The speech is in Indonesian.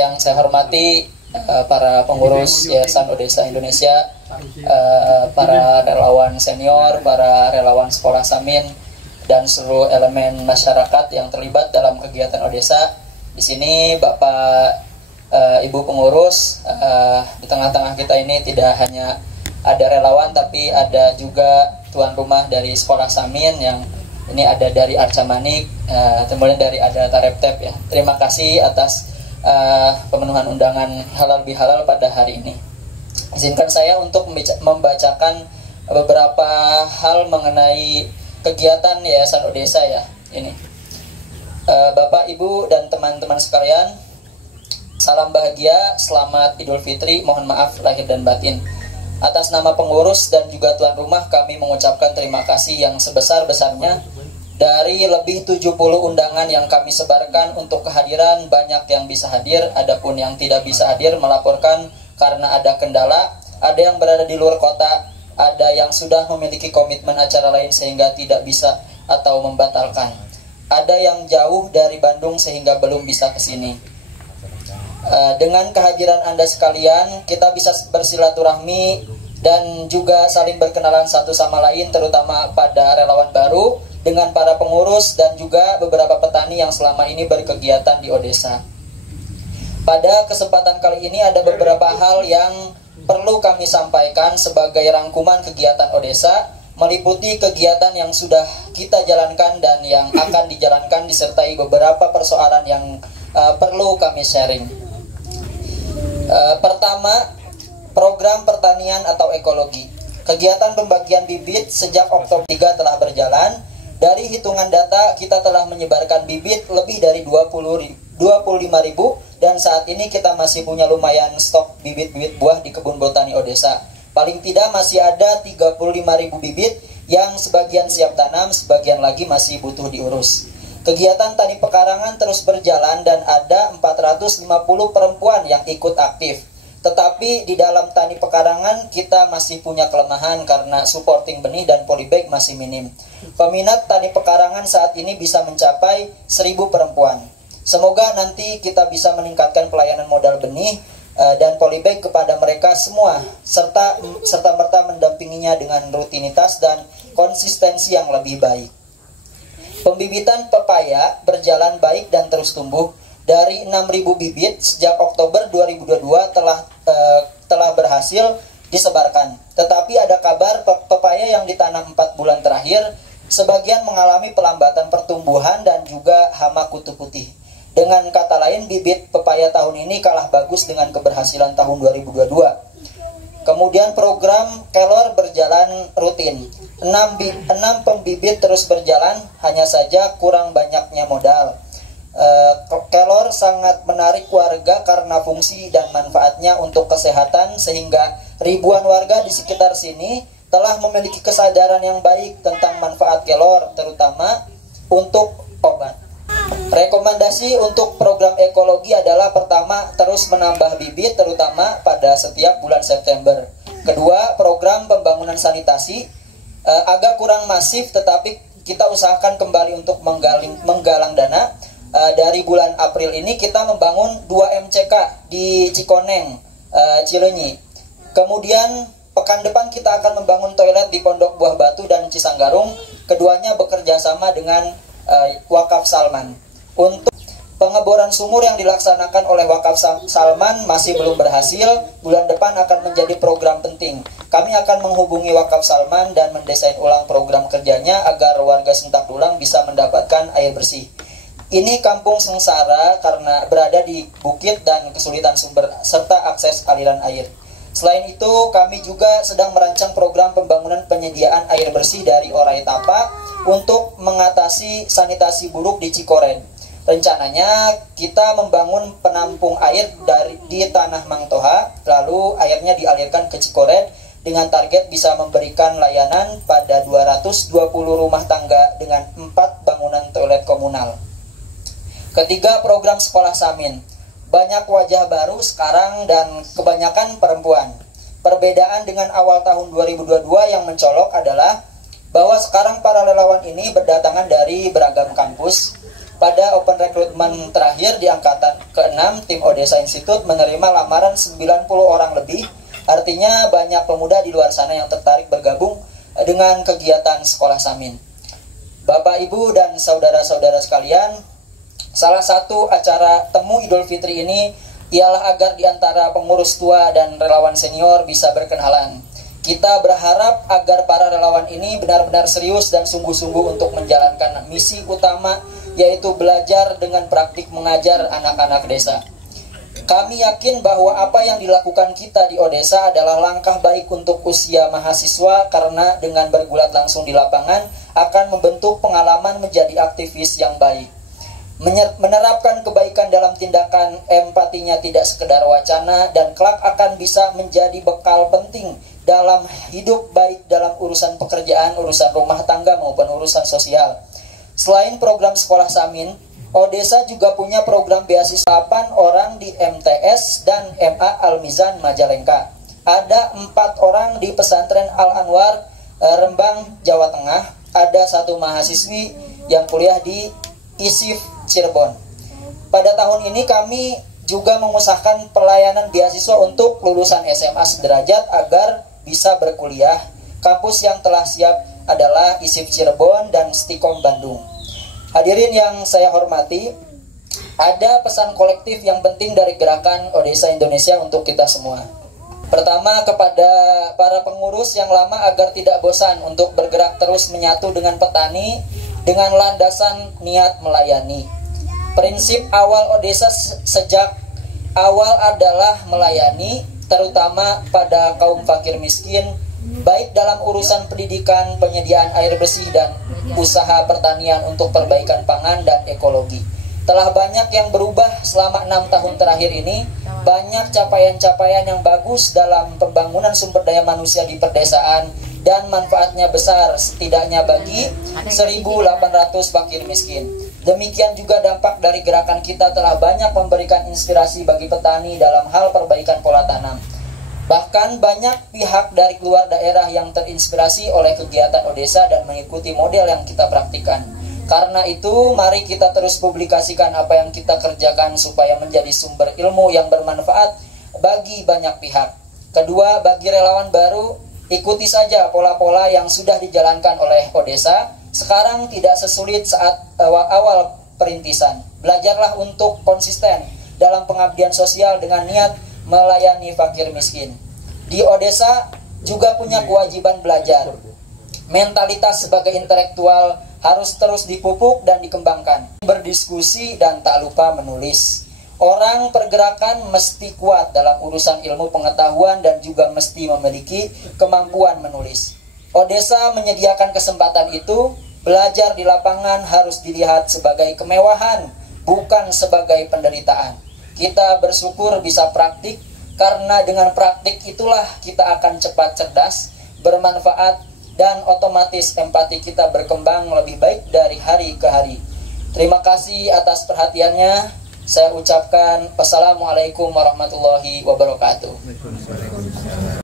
Yang saya hormati para pengurus Yayasan Odesa Indonesia, para relawan senior, para relawan sekolah Samin, dan seluruh elemen masyarakat yang terlibat dalam kegiatan Odesa. Di sini Bapak, Ibu pengurus, di tengah-tengah kita ini tidak hanya ada relawan, tapi ada juga tuan rumah dari sekolah Samin yang ini ada dari Arca Manik, kemudian dari ada Tareptep ya. Terima kasih atas pemenuhan undangan halal bihalal pada hari ini. Izinkan saya untuk membacakan beberapa hal mengenai kegiatan Yayasan Odesa ya. Ini Bapak, Ibu, dan teman-teman sekalian, salam bahagia, selamat Idul Fitri, mohon maaf lahir dan batin. Atas nama pengurus dan juga tuan rumah, kami mengucapkan terima kasih yang sebesar-besarnya. Dari lebih 70 undangan yang kami sebarkan untuk kehadiran, banyak yang bisa hadir, adapun yang tidak bisa hadir melaporkan karena ada kendala, ada yang berada di luar kota, ada yang sudah memiliki komitmen acara lain sehingga tidak bisa atau membatalkan. Ada yang jauh dari Bandung sehingga belum bisa ke sini. Dengan kehadiran Anda sekalian, kita bisa bersilaturahmi dan juga saling berkenalan satu sama lain, terutama pada relawan baru, dengan para pengurus dan juga beberapa petani yang selama ini berkegiatan di Odesa. Pada kesempatan kali ini ada beberapa hal yang perlu kami sampaikan sebagai rangkuman kegiatan Odesa, meliputi kegiatan yang sudah kita jalankan dan yang akan dijalankan, disertai beberapa persoalan yang perlu kami sharing. Pertama, program pertanian atau ekologi. Kegiatan pembagian bibit sejak Oktober 3 telah berjalan. Dari hitungan data, kita telah menyebarkan bibit lebih dari 25.000 dan saat ini kita masih punya lumayan stok bibit-bibit buah di kebun botani Odesa. Paling tidak masih ada 35.000 bibit yang sebagian siap tanam, sebagian lagi masih butuh diurus. Kegiatan tani pekarangan terus berjalan dan ada 450 perempuan yang ikut aktif. Tetapi di dalam tani pekarangan kita masih punya kelemahan karena supporting benih dan polybag masih minim. Peminat tani pekarangan saat ini bisa mencapai 1.000 perempuan. Semoga nanti kita bisa meningkatkan pelayanan modal benih dan polybag kepada mereka semua, serta merta mendampinginya dengan rutinitas dan konsistensi yang lebih baik. Pembibitan pepaya berjalan baik dan terus tumbuh. Dari 6.000 bibit sejak Oktober 2022 telah berhasil disebarkan. Tetapi ada kabar pepaya yang ditanam 4 bulan terakhir sebagian mengalami pelambatan pertumbuhan dan juga hama kutu putih. Dengan kata lain, bibit pepaya tahun ini kalah bagus dengan keberhasilan tahun 2022. Kemudian program kelor berjalan rutin. 6 pembibit terus berjalan, hanya saja kurang banyaknya modal. Kelor sangat menarik warga karena fungsi dan manfaatnya untuk kesehatan, sehingga ribuan warga di sekitar sini telah memiliki kesadaran yang baik tentang manfaat kelor, terutama untuk obat. Rekomendasi untuk program ekologi adalah pertama, terus menambah bibit terutama pada setiap bulan September. Kedua, program pembangunan sanitasi agak kurang masif, tetapi kita usahakan kembali untuk menggalang dana. Dari bulan April ini kita membangun 2 MCK di Cikoneng, Cileunyi. Kemudian pekan depan kita akan membangun toilet di Pondok Buah Batu dan Cisanggarung. Keduanya bekerja sama dengan Wakaf Salman. Untuk pengeboran sumur yang dilaksanakan oleh Wakaf Salman masih belum berhasil. Bulan depan akan menjadi program penting. Kami akan menghubungi Wakaf Salman dan mendesain ulang program kerjanya agar warga Sentak Dulang bisa mendapatkan air bersih. Ini kampung sengsara karena berada di bukit dan kesulitan sumber serta akses aliran air. Selain itu, kami juga sedang merancang program pembangunan penyediaan air bersih dari Orai Tapa untuk mengatasi sanitasi buruk di Cikoren. Rencananya kita membangun penampung air di Tanah Mangtoha, lalu airnya dialirkan ke Cikoren dengan target bisa memberikan layanan pada 220 rumah tangga dengan 4 bangunan toilet komunal. Ketiga, program sekolah Samin. Banyak wajah baru sekarang dan kebanyakan perempuan. Perbedaan dengan awal tahun 2022 yang mencolok adalah bahwa sekarang para relawan ini berdatangan dari beragam kampus. pada open recruitment terakhir di angkatan ke-6, tim Odessa Institute menerima lamaran 90 orang lebih. Artinya banyak pemuda di luar sana yang tertarik bergabung dengan kegiatan sekolah Samin. Bapak, Ibu, dan saudara-saudara sekalian, salah satu acara Temu Idul Fitri ini ialah agar di antara pengurus tua dan relawan senior bisa berkenalan. Kita berharap agar para relawan ini benar-benar serius dan sungguh-sungguh untuk menjalankan misi utama, yaitu belajar dengan praktik mengajar anak-anak desa. Kami yakin bahwa apa yang dilakukan kita di Odessa adalah langkah baik untuk usia mahasiswa, karena dengan bergulat langsung di lapangan akan membentuk pengalaman menjadi aktivis yang baik. Menerapkan kebaikan dalam tindakan, empatinya tidak sekedar wacana, dan kelak akan bisa menjadi bekal penting dalam hidup, baik dalam urusan pekerjaan, urusan rumah tangga, maupun urusan sosial. Selain program sekolah Samin, Odessa juga punya program beasiswa 8 orang di MTS dan MA Al-Mizan Majalengka. Ada 4 orang di pesantren Al-Anwar Rembang, Jawa Tengah. Ada 1 mahasiswi yang kuliah di ISIF Cirebon. Pada tahun ini kami juga mengusahakan pelayanan beasiswa untuk lulusan SMA sederajat agar bisa berkuliah. Kampus yang telah siap adalah ISIF Cirebon dan Stikom Bandung. Hadirin yang saya hormati, ada pesan kolektif yang penting dari gerakan Odessa Indonesia untuk kita semua. Pertama, kepada para pengurus yang lama agar tidak bosan untuk bergerak terus menyatu dengan petani dengan landasan niat melayani. Prinsip awal Odessa sejak awal adalah melayani, terutama pada kaum fakir miskin, baik dalam urusan pendidikan, penyediaan air bersih, dan usaha pertanian untuk perbaikan pangan dan ekologi. Telah banyak yang berubah selama 6 tahun terakhir ini. Banyak capaian-capaian yang bagus dalam pembangunan sumber daya manusia di perdesaan, dan manfaatnya besar setidaknya bagi 1.800 fakir miskin. Demikian juga dampak dari gerakan kita telah banyak memberikan inspirasi bagi petani dalam hal perbaikan pola tanam. Bahkan banyak pihak dari luar daerah yang terinspirasi oleh kegiatan Odessa dan mengikuti model yang kita praktikkan. Karena itu, mari kita terus publikasikan apa yang kita kerjakan supaya menjadi sumber ilmu yang bermanfaat bagi banyak pihak. Kedua, bagi relawan baru, ikuti saja pola-pola yang sudah dijalankan oleh Odessa. Sekarang tidak sesulit saat awal perintisan. Belajarlah untuk konsisten dalam pengabdian sosial dengan niat melayani fakir miskin. Di Odessa juga punya kewajiban belajar. Mentalitas sebagai intelektual harus terus dipupuk dan dikembangkan. Berdiskusi dan tak lupa menulis. Orang pergerakan mesti kuat dalam urusan ilmu pengetahuan dan juga mesti memiliki kemampuan menulis. Odessa menyediakan kesempatan itu. Belajar di lapangan harus dilihat sebagai kemewahan, bukan sebagai penderitaan. Kita bersyukur bisa praktik, karena dengan praktik itulah kita akan cepat cerdas, bermanfaat, dan otomatis empati kita berkembang lebih baik dari hari ke hari. Terima kasih atas perhatiannya. Saya ucapkan wassalamualaikum warahmatullahi wabarakatuh.